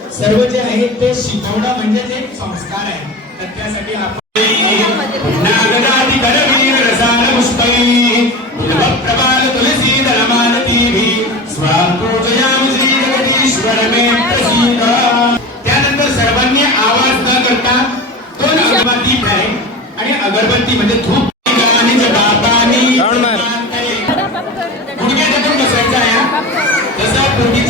सर्व जे आहे ते शिकवणं म्हणजे ते संस्कार आहे. तर त्यासाठी आपण नागदादी करवीर रसाल पुष्पै प्रबाल तुलसी दलमालतीभि स्वापूजयाम श्री जगदीश्वर मे प्रसीद. त्यानंतर सर्वांनी आवाज न करता दोन अगरबत्ती आहे आणि अगरबत्ती म्हणजे धूप आणि बाबांनी गुडघे टाकून बसायचं आहे. जसं पूर्वी